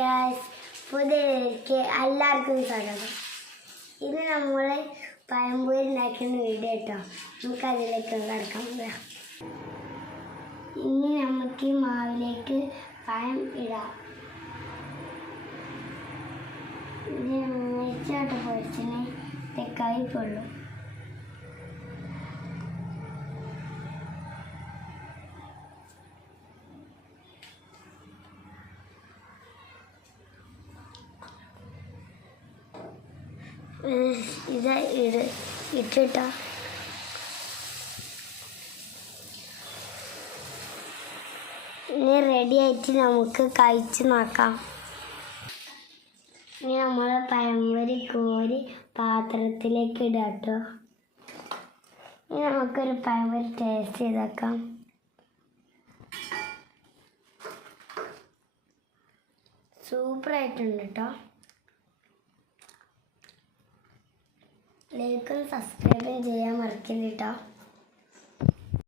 Guys, പുതിയതിലേക്ക് എല്ലാവർക്കും സ്വാഗതം. ഇന്ന് നമ്മൾ പഴംപൊരി ഉണ്ടാക്കുന്ന വീഡിയോ കേട്ടോ. നമുക്ക് അതിലേക്ക് കിടക്കാം. ഇനി നമുക്ക് ഈ മാവിലേക്ക് പഴം ഇടാം. ഇത് വെച്ചോട്ട് പൊരിച്ചിന് തെക്കായി കൊള്ളും. ഇത് ഇട്ടിട്ടാ ഇനി റെഡി ആയിട്ട് നമുക്ക് കഴിച്ച് നോക്കാം. ഇനി നമ്മൾ പഴംപൊരി കോരി പാത്രത്തിലേക്ക് ഇടാം കേട്ടോ. ഇനി നമുക്കൊരു പഴംപൊരി ടേസ്റ്റ് ചെയ്തേക്കാം. സൂപ്പറായിട്ടുണ്ട് കേട്ടോ. ലൈക്കും സബ്സ്ക്രൈബും ചെയ്യാൻ മറക്കരുത് കേട്ടോ.